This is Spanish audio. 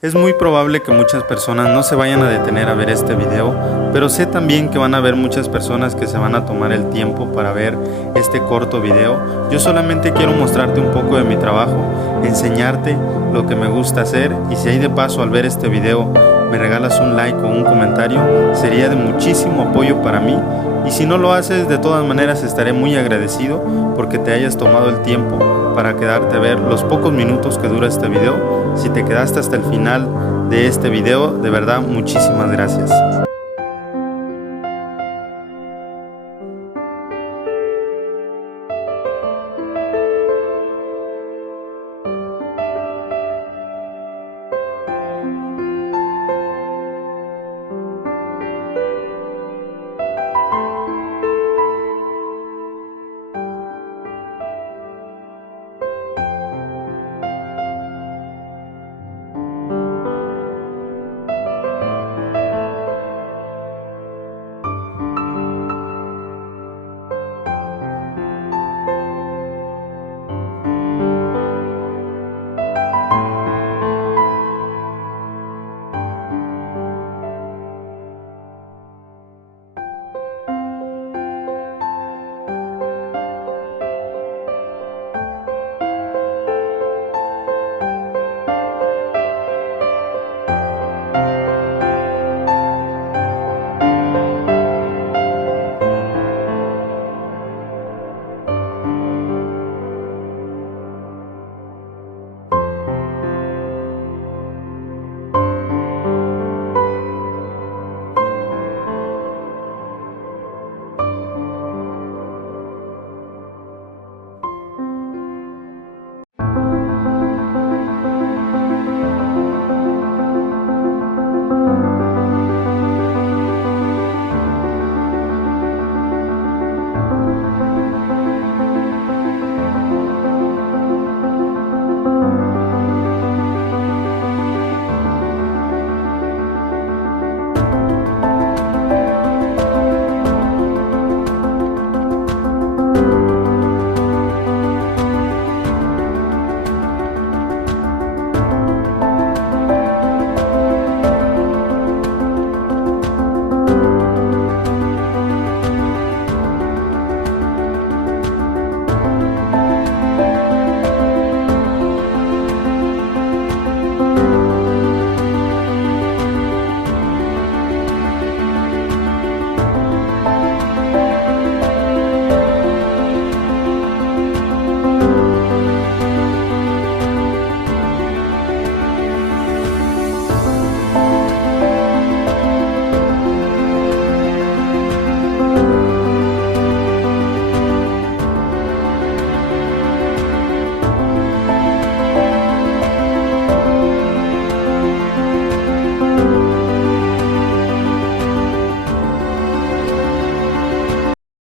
Es muy probable que muchas personas no se vayan a detener a ver este video, pero sé también que van a haber muchas personas que se van a tomar el tiempo para ver este corto video. Yo solamente quiero mostrarte un poco de mi trabajo, enseñarte lo que me gusta hacer, y si hay de paso al ver este video me regalas un like o un comentario, sería de muchísimo apoyo para mí. Y si no lo haces, de todas maneras estaré muy agradecido porque te hayas tomado el tiempo para quedarte a ver los pocos minutos que dura este video. Si te quedaste hasta el final de este video, de verdad muchísimas gracias.